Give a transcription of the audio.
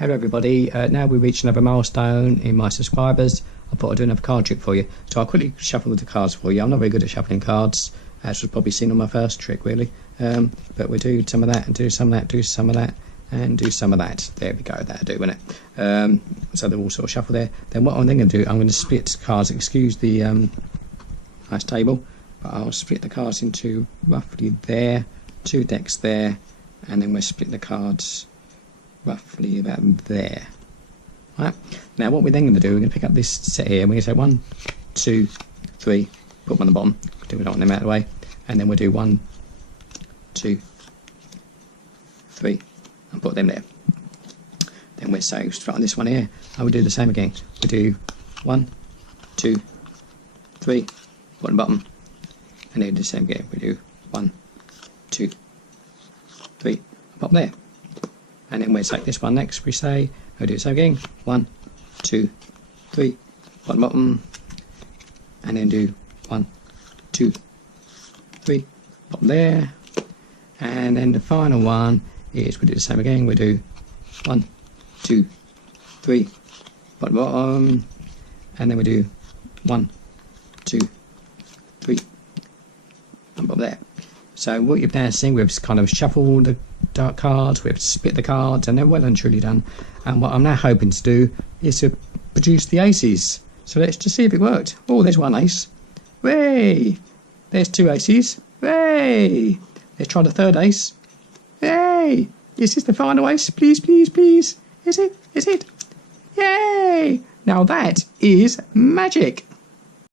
Hello everybody, now we reach another milestone in my subscribers. I thought I'd do another card trick for you. So I'll quickly shuffle the cards for you. I'm not very good at shuffling cards, as was probably seen on my first trick really. But we'll do some of that and do some of that, do some of that and do some of that. There we go, that'll do, won't it? So they're all sort of shuffled there. Then what I'm then going to do, I'm going to split cards, excuse the nice table, but I'll split the cards into roughly there, 2 decks there, and then we'll split the cards roughly about there. Right. Now what we're then going to do, we're going to pick up this set here and we're going to say 1, 2, 3, put them on the bottom, do we don't want them out of the way, and then we'll do 1, 2, 3 and put them there. Then we'll say start on this one here and we'll do the same again. We'll do 1, 2, 3, put on the bottom, and then do the same again. We'll do 1, 2, 3, pop there. And then we'll take this one next, we say, we'll do the same again, 1, 2, 3, bottom, bottom, and then do 1, 2, 3, bottom there, and then the final one is we'll do the same again, we'll do 1, 2, 3, bottom, bottom, and then we'll do 1, 2, 3, and bottom there. So what you've now seen, we've kind of shuffled the dark cards, we've split the cards, and they're well and truly done. And what I'm now hoping to do is to produce the aces. So let's just see if it worked. Oh, there's one ace. Hooray! There's 2 aces. Hooray! Let's try the 3rd ace. Hooray! Is this the final ace? Please, please, please. Is it? Is it? Yay! Now that is magic.